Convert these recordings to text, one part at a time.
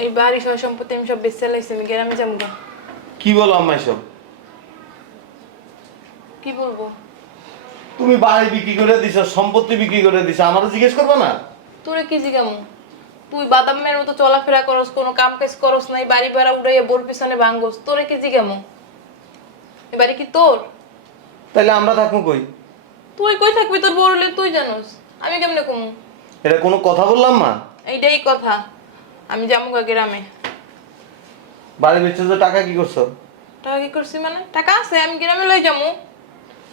এই বাড়ি সহ সম্পত্তি আমি সব বেচতে লাইছি আমি গ্রামে যাব গা। কি বলো আম্মা এসব? কি বলব? তুমি বাড়ি বিক্রি করে দিছো সম্পত্তি বিক্রি করে দিছো আমারও জিজ্ঞেস করব না? তোরে কি জিগামু তুই বাদামের মতো চলাফেরা করস কোনো কাম কাজ করস নাই বাড়ি ভাড়া উড়াইয়া বোর পিছনে ভাঙ্গস তোরে কি জিগামু এই বাড়ি কি তোর? তাহলে আমরা থাকব কই? তুই কই থাকবি তোর বড়লে তুই জানোস। আমি কেমনে কমু? এটা কোনো কথা বললাম মা? এইটাই কথা। আমি যাব গ্রামে। বাড়ি বেচে যে টাকা কি করছ? টাকা কি করছি মানে? টাকা আছে আমি গ্রামে লই যাব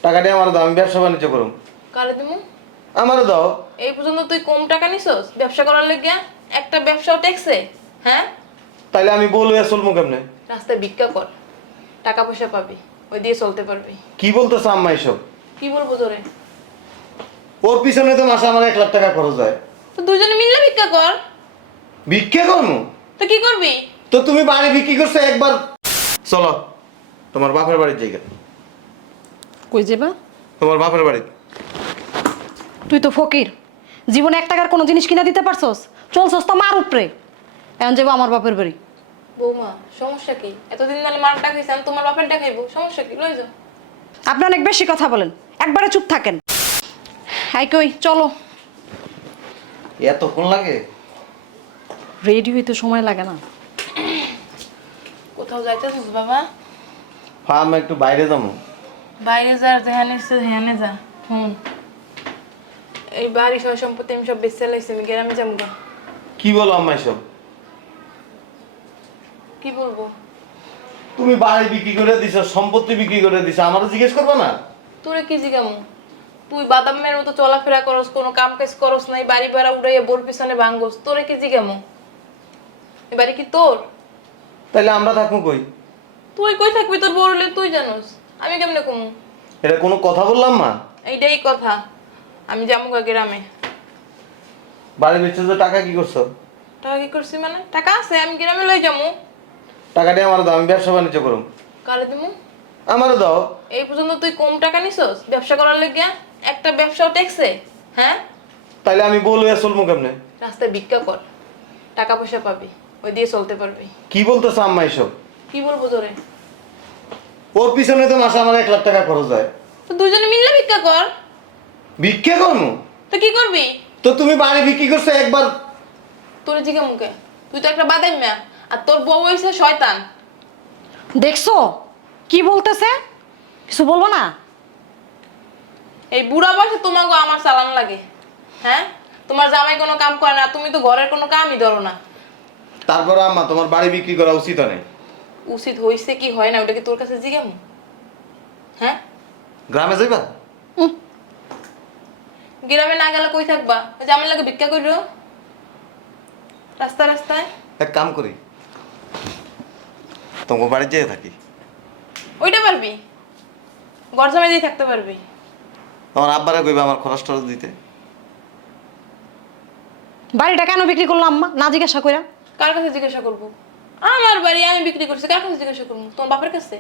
টাকা দিয়ে আমার দাও আমি ব্যবসা বাণিজ্য করুম। কালে দিমু? আমারও দাও। এই পর্যন্ত তুই কম টাকা নিছস? ব্যবসা করার লেগিয়া একটা ব্যবসাও টেকছে হ্যাঁ? তাইলে আমি বলব চলবো কেমনে? রাস্তায় ভিক্ষা কর টাকা পয়সা পাবি ওই দিয়ে চলতে পারবি। কি বলতেছো আম্মা এসব? কি বলব তোরে? ওর পিছনে তো মাসে আমার এক লাখ টাকা খরচ হয়। তো দুজনে মিললে ভিক্ষা কর। ভিক্ষে করব তো কি করবি? তো তুমি বাড়ি বিক্রি করছ একবার। চলো তোমার বাপের বাড়ির জায়গা। কই যাবা? তোমার বাপের বাড়ি। তুই তো ফকির। জীবনে এক টাকার কোনো জিনিস কিনা দিতে পারছস? চলছস তো মার উপরে। এখন যাব আমার বাপের বাড়ি। বৌমা সমস্যা কি? এতদিন নাহলে মার টাকা খাইছি আমি তোমার বাপের টাকা খাইবো সমস্যা কি? লই যাও আপনি অনেক বেশি কথা বলেন। একবারে চুপ থাকেন। এই কই? চলো। এতক্ষণ লাগে? রেডি হইতে সময় লাগে না। কোথাও যাইতেছিস বাবা? হ্যাঁ আমি একটু বাইরে যাব। বাইরে যা যেখানে ইচ্ছে সেখানে যা। হুম। এই বাড়ি সহ সম্পত্তি আমি সব বেচতে লাইছি আমি গ্রামে যাব গা। কি বলো আম্মা এসব? কি বলব? তুমি বাড়ি বিক্রি করে দিছো সম্পত্তি বিক্রি করে দিছো আমারও জিজ্ঞেস করব না? তোরে কি জিগামু তুই বাদামের মতো চলাফেরা করস কোনো কাম কাজ করস নাই বাড়ি ভাড়া উড়াইয়া বোর পিছনে ভাঙ্গস তোরে কি জিগামু এই বাড়ি কি তোর? তাইলে আমরা থাকব কই? তুই কই থাকবি তোর বড় হলে তুই জানোস। আমি কেমনে কমু? এটা কোনো কথা বললাম মা এইটাই কথা। আমি যাব গা গ্রামে। বাড়ি বেচে যে টাকা কি করছ? টাকা কি করছি মানে? টাকা আছে আমি গ্রামে লই যাব টাকা দিয়ে আমার দাও আমি ব্যবসা বাণিজ্য করুম। কালে দিমু? আমারও দাও। এই পর্যন্ত তুই কম টাকা নিছস? ব্যবসা করার লেগিয়া একটা ব্যবসাও টেকছে হ্যাঁ? তাইলে আমি বলব চলবো কেমনে? রাস্তায় ভিক্ষা কর টাকা পয়সা পাবি। ওই দিয়ে চলতে পারবি। কি বলতেছো আম্মা এসব? কি বলব তোরে? ওর পিছনে তো মাসে আমার এক লাখ টাকা খরচ হয়। তো দুজনে মিললে ভিক্ষা কর। ভিক্ষে করব তো কি করবি? তো তুমি বাড়ি বিক্রি করছ একবার। তোর জিগে মুখে। তুই তো একটা বাদাম মেয়া আর তোর বউ হয়েছে শয়তান। দেখছ? কি বলতেছে? কিছু বলব না? এই বুড়া বয়সে তোমাকে আমার চালান লাগে। হ্যাঁ? তোমার জামাই কোনো কাম করে না তুমি তো ঘরের কোনো কামই ধরো না। তারপরে আম্মা তোমার বাড়ি বিক্রি করা উচিত নেই? উচিত হইছে কি হয় না ওটা কি তোর কাছে জিগাম? হ্যাঁ? গ্রামে যাইবা? গ্রামে না গেলে কই থাকবা? ওই যে আমার লাগে ভিক্ষা করিও রাস্তা রাস্তায়? এক কাম করি। তোমার বাড়ি যেয়ে থাকি। ওইটা পারবি? ঘর জামাই দিয়ে থাকতে পারবি? তোমার আব্বারা কইবা আমার খরচ টরচ দিতে। বাড়িটা কেন বিক্রি করলাম আম্মা? না জিজ্ঞাসা কইরা। কার কাছে জিজ্ঞাসা করব? আমার বাড়ি আমি বিক্রি করছি কার কাছে জিজ্ঞাসা করব? তোমার বাপের কাছে?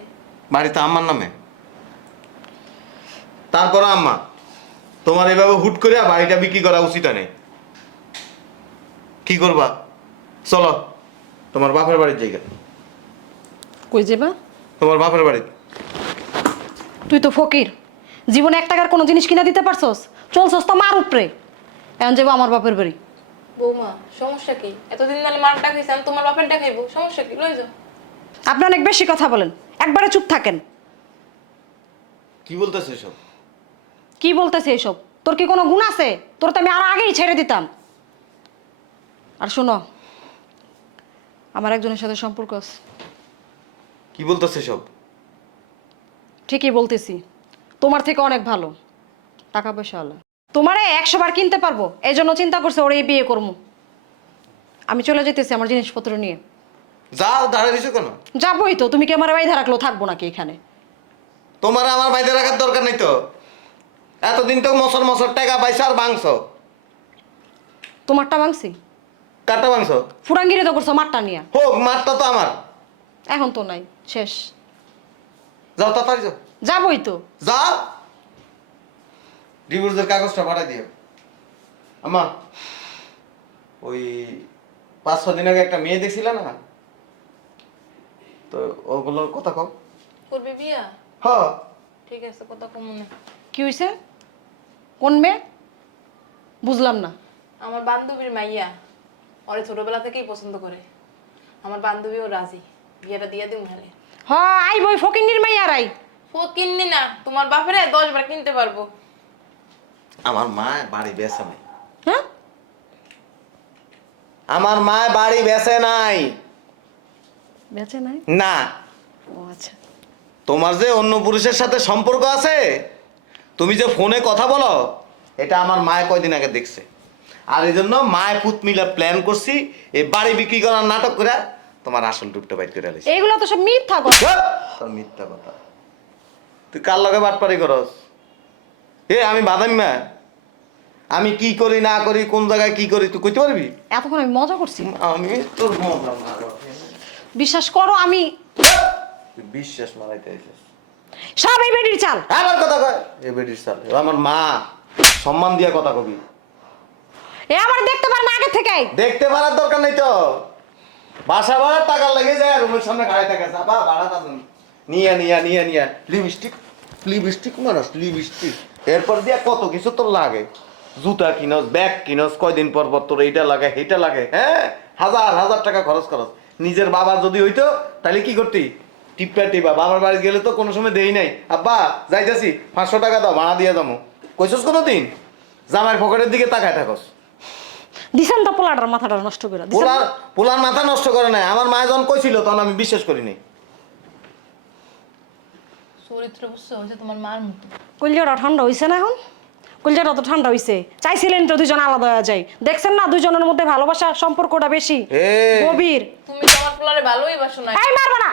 বাড়িতে আম্মার নামে। তারপর আম্মা তোমার এইভাবে হুট করে বাড়িটা বিক্রি করা উচিত নেই। কি করবা? চলো তোমার বাপের বাড়ির জায়গা। কই যাবা? তোমার বাপের বাড়ি। তুই তো ফকির। জীবনে এক টাকার কোনো জিনিস কিনা দিতে পারছস? চলছস তো মার উপরে। এখন যাব আমার বাপের বাড়ি। বৌমা সমস্যা কি? এতদিন নাহলে মার টাকা খাইছি আমি তোমার বাপের টাকা খাইবো সমস্যা কি? লই যাও। আপনি অনেক বেশি কথা বলেন একবারে চুপ থাকেন। কি বলতেছে সব কি বলতেছে এসব? তোর কি কোনো গুণ আছে? তোর তো আমি আর আগেই ছেড়ে দিতাম। আর শোনো আমার একজনের সাথে সম্পর্ক আছে। কি বলতেছে সব ঠিকই বলতেছি। তোমার থেকে অনেক ভালো। টাকা পয়সা হলো তোমারে একশো বার কিনতে পারব। এই জন্য চিন্তা করছে ওর এই বিয়ে করব আমি চলে যেতেছি আমার জিনিসপত্র নিয়ে। যাও দাঁড়িয়ে দিছো কেন? যাবোই তো তুমি কি আমার বাইধা রাখল থাকব নাকি এখানে? তোমার আমার বাইরে রাখার দরকার নেই তো। এতদিন তো মশর মশর টাকা পয়সা আর মাংস তোমারটা মাংসি কাটা মাংস ফুরাঙ্গিরি তো করছ মারটা নিয়ে। হোক মারটা তো আমার। এখন তো নাই শেষ। যাও তাড়াতাড়ি যাও। যাবোই তো। যাও। ডিভোর্সের কাগজটা পাঠাই দিও আমা ওই পাঁচ ছ দিন আগে একটা মেয়ে দেখছিলে না? তো ওগুলোর কথা কম করবি বিয়া? হ। ঠিক আছে কথা কম মনে। কি হয়েছে কোন মেয়ে? বুঝলাম না। আমার বান্ধবীর মাইয়া ওরে ছোটবেলা থেকেই পছন্দ করে। আমার বান্ধবীও রাজি বিয়েটা দিয়ে দিম হলে হ আই বই ফকিন্নির মাইয়া আর আই। ও কিননি না তোমার বাপেরে দশ বার কিনতে পারব। আমার মা বাড়ি বেসে নাই। হ্যাঁ? আমার মা বাড়ি বেসে নাই। বেঁচে নাই? না। ও আচ্ছা। তোমার যে অন্য পুরুষের সাথে সম্পর্ক আছে তুমি যে ফোনে কথা বলো এটা আমার মায়ে কয়দিন আগে দেখছে। আর এই জন্য মায় পুত মিলা প্ল্যান করছি এই বাড়ি বিক্রি করার নাটক করে তোমার আসল রূপটা বাইর করে আলিস এইগুলো তো সব মিথ্যা কথা। তোর মিথ্যা কথা। তুই কার লগে বাটপারি করস? এ আমি বাদামি মা আমি কি করি না করি কোন জায়গায় কি করি তুই কইতে পারবি? এতক্ষণ আমি মজা করছি। আমি তোর মজা মারো। বিশ্বাস করো আমি বিশ্বাস মারাইতে আইছিস। সব এই বেডির চাল। আমার কথা কয়? এ বেটির সাল আমার মা সম্মান দিয়া কথা কবি। এ আমার দেখতে পার না আগে থেকেই। দেখতে পারার দরকার নাই তো। বাসা ভাড়ার টাকা লেগে যায় রুমের সামনে গাড়ি থাকে চাপা ভাড়া নিয়ে নিয়া নিয়ে নিয়ে। লিপস্টিক লিপস্টিক মানুষ লিপস্টিক। এরপর দিয়া কত কিছু তোর লাগে? জুতা কিনস ব্যাগ কিনস কয়দিন পর পর তোর এইটা লাগে সেইটা লাগে হ্যাঁ? হাজার হাজার টাকা খরচ করস। নিজের বাবা যদি হইতো তাহলে কি করতি? টিপা টিপা বাবার বাড়ি গেলে তো কোনো সময় দেই নাই। আব্বা যাইতেছি পাঁচশো টাকা দাও ভাড়া দিয়ে যাব কইছস কোনো দিন জামাই পকেটের দিকে তাকায় থাকস। দিছেন তো পোলাটার মাথাটা নষ্ট করে পোলার পোলার মাথা নষ্ট করে নাই। আমার মা যখন কইছিল তখন আমি বিশ্বাস করিনি। চরিত্র বুঝছ হচ্ছে তোমার মার মতো। কলিজাটা ঠান্ডা হইছে না এখন? কলিজাটা তো ঠান্ডা হইছে। চাইছিলেন তো দুজন আলাদা হয়ে যায় দেখছেন না দুজনের মধ্যে ভালোবাসা সম্পর্কটা বেশি? গভীর। তুমি তোমার পোলারে ভালোই বাসো না। এই মারবা না!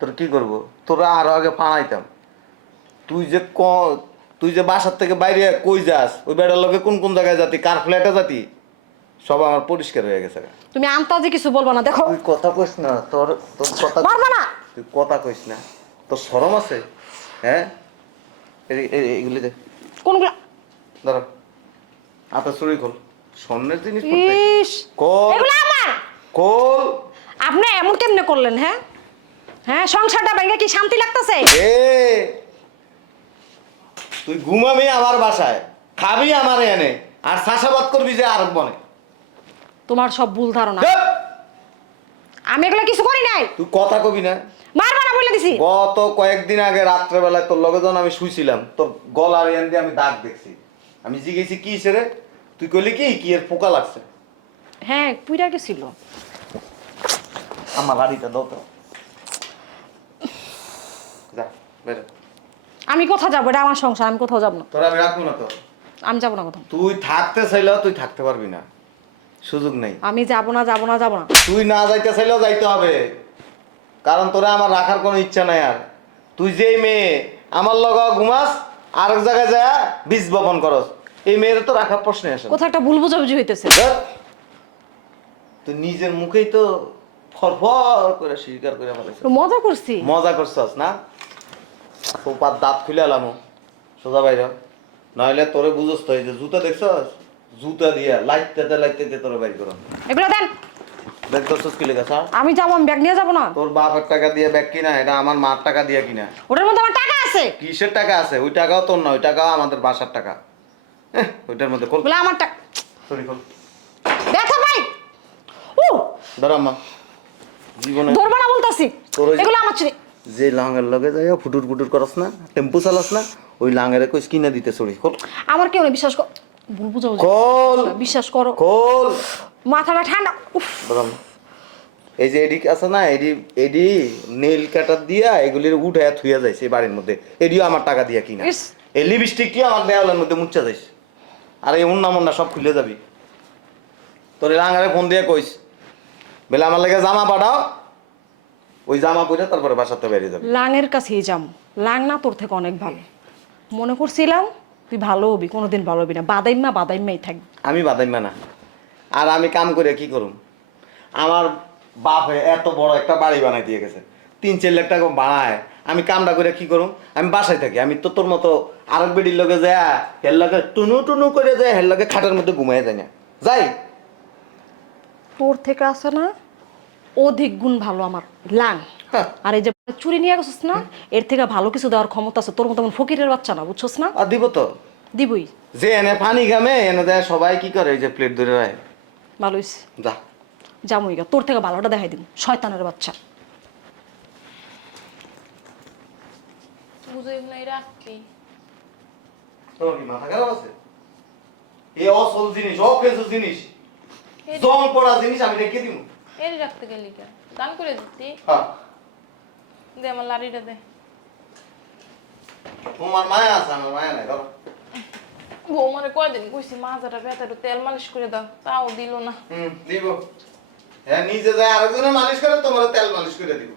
তোর কি করব? তোরা আরও আগে পাড়াইতাম তুই যে ক তুই যে বাসার থেকে বাইরে কই যাস? ওই বেড়ার লগে কোন কোন জায়গায় যাতি? কার ফ্ল্যাটে যাতি? সব আমার পরিষ্কার হয়ে গেছে তুমি আন্তাজে কিছু বলবা না দেখো। তুই কথা কইস না তোর তোর কথা মারবা না! তুই কথা কইস না। তোর শরম আছে? হ্যাঁ? এই- এই- এইগুলি দে। কোনগুলা? হাতে চুরি খোল। স্বর্ণের জিনিস পড়তে। ইস! কল এগুলো আমার! কল আপনি এমন কেমনে করলেন হ্যাঁ? হ্যাঁ সংসারটা ভেঙে কি শান্তি লাগতেছে? এ! তুই ঘুমাবি আমার বাসায়। খাবি আমার এনে। আর চাষাবাদ করবি যে আরব বনে। তোমার সব ভুল ধারণা। আমি এগুলো কিছু করি নাই। তুই কথা কবি না। মারবা না বলে দিছি। গত কয়েকদিন আগে রাত্রেবেলায় তোর লগে যখন আমি শুইছিলাম তোর গলার এন দিয়ে আমি দাগ দেখছি। আমি জিজ্ঞেসি কি সেরে তুই কইলি কি? কি এর পোকা লাগছে? হ্যাঁ পুইরা গেছিল। আমার দাও তো। যা বেরো। আমি কোথাও যাব এটা আমার সংসার আমি কোথাও যাব না। তোর আমি রাখব না তো। আমি যাব না কোথাও। তুই থাকতে চাইলেও তুই থাকতে পারবি না। সুযোগ নেই। আমি যাব না যাব না যাব না। তুই না যাইতে চাইলেও যাইতে হবে। কারণ তোরা আমার রাখার কোনো ইচ্ছা নাই আর। তুই যেই মেয়ে আমার লগ ঘুমাস আরেক জায়গায় যায় বীজ বপন করস। এই মেয়ের তো রাখার প্রশ্নই আসে। কোথাও একটা ভুল বুঝাবুঝি হইতেছে। তুই নিজের মুখেই তো ফরফর করে স্বীকার করে ফেলেছ মজা করছি। মজা করছস না? সোপার দাঁত খুলে এলাম। সোজা বাইর নইলে তোরে বুঝস তো এই যে জুতা দেখছস? জুতা দিয়া লাইটতে লাইটতে তোরে বাইর করো এগুলো দেন। দেখছস কি লেখা আমি যাব আমি ব্যাগ নিয়ে যাব না। তোর বাপের টাকা দিয়ে ব্যাগ কিনা এটা আমার মার টাকা দিয়ে কিনা। ওটার মধ্যে আমার টাকা আছে। কিসের টাকা আছে? ওই টাকাও তোর না ওই টাকাও আমাদের বাসার টাকা। ওইটার মধ্যে খোল। বলে আমার টাকা সরি খোল। পাই। ও ধর আম্মা। জীবনে ধরবো না বলতাছি। এগুলো আমার চুরি যে লাঙের লগে যাই ফুটুর ফুটুর করস না টেম্পু চালাস না ওই লাঙের কইস কিনা দিতে খোল। আমার কেউ বিশ্বাস কর। ভুল বুঝাবুঝি খোল বিশ্বাস করো। খোল মাথাটা ঠান্ডা উফ। এই যে এডি আছে না এডি এডি নেল কাটার দিয়া এগুলির থুইয়া যাইছে বাড়ির মধ্যে। এডিও আমার টাকা দিয়া কিনা। এই লিপস্টিকটি আমার দেওয়ালের মধ্যে মুচ্ছা যাইছে। আর এই উন্না মুন্না সব খুলে যাবি। তোর এই লাঙারে ফোন দিয়ে কইস। বেলা আমার লাগে জামা পাঠাও। ওই জামা পরে তারপরে বাসাতে বেরিয়ে যাবি। লাঙের কাছেই যাম। লাং না তোর থেকে অনেক ভালো। মনে করছিলাম তুই ভালো হবি কোনোদিন ভালো হবি না। বাদাইম্মা বাদাইম্মাই থাকবি আমি বাদাইমা না। আর আমি কাম করে কি করুম? আমার বাপে এত বড় একটা বাড়ি বানাই দিয়ে গেছে। তিন চার লাখ টাকা বানায়। আমি কামটা করে কি করুম? আমি বাসায় থাকি। আমি তো তোর মতো আরেক বেডির লগে যায় হের লগে টুনু টুনু করে যায় হের লগে খাটের মধ্যে ঘুমাই যায় না। যাই। তোর থেকে আছে না অধিক গুণ ভালো আমার লাং। হ্যাঁ। আর এই যে চুরি নিয়ে গেছিস না এর থেকে ভালো কিছু দেওয়ার ক্ষমতা আছে। তোর মতো ফকিরের বাচ্চা না বুঝছস না? আর দিব তো। দিবই। যে এনে পানি গামে এনে দেয় সবাই কি করে এই যে প্লেট ধরে রায়। ভালো হইছে। যা। জামুই গা তোর থেকে ভালোটা দেখাই দিন শয়তানের বাচ্চা। বুঝাই নাই রাখ কি? তোর কি মাথা খারাপ আছে? এই অসল জিনিস অকেজো জিনিস এই- জং পড়া জিনিস আমি রেখে দিব এরই রাখতে গেলি কেন দান করে দিতি হ্যাঁ। দে আমার লাড়িটা দে। তোমার মায়া আছে আমার মায়া নাই ধরো। বউ মানে কয়দিন কইছি মাজাটা ব্যথাটা তেল মালিশ করে দাও তাও দিল না। হুম দিব। হ্যাঁ নিজে যায় আরেকজনে মালিশ করে তোমার তেল মালিশ করে দিব।